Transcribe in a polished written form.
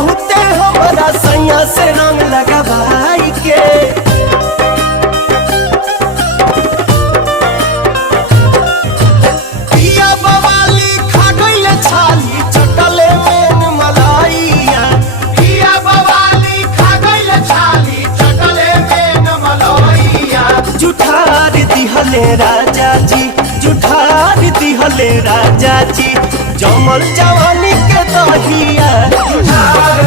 बहुते हमारा सैया से रंग लगा भाई के। पिया बवाली खा गइले छाली चटले में मलाइया। पिया बवाली खा गइले छाली चटले में मलाइया। जुठार दिहले राजा जी, जुठार दिहले राजा जी, जमल जवानी के दहिया। जुठार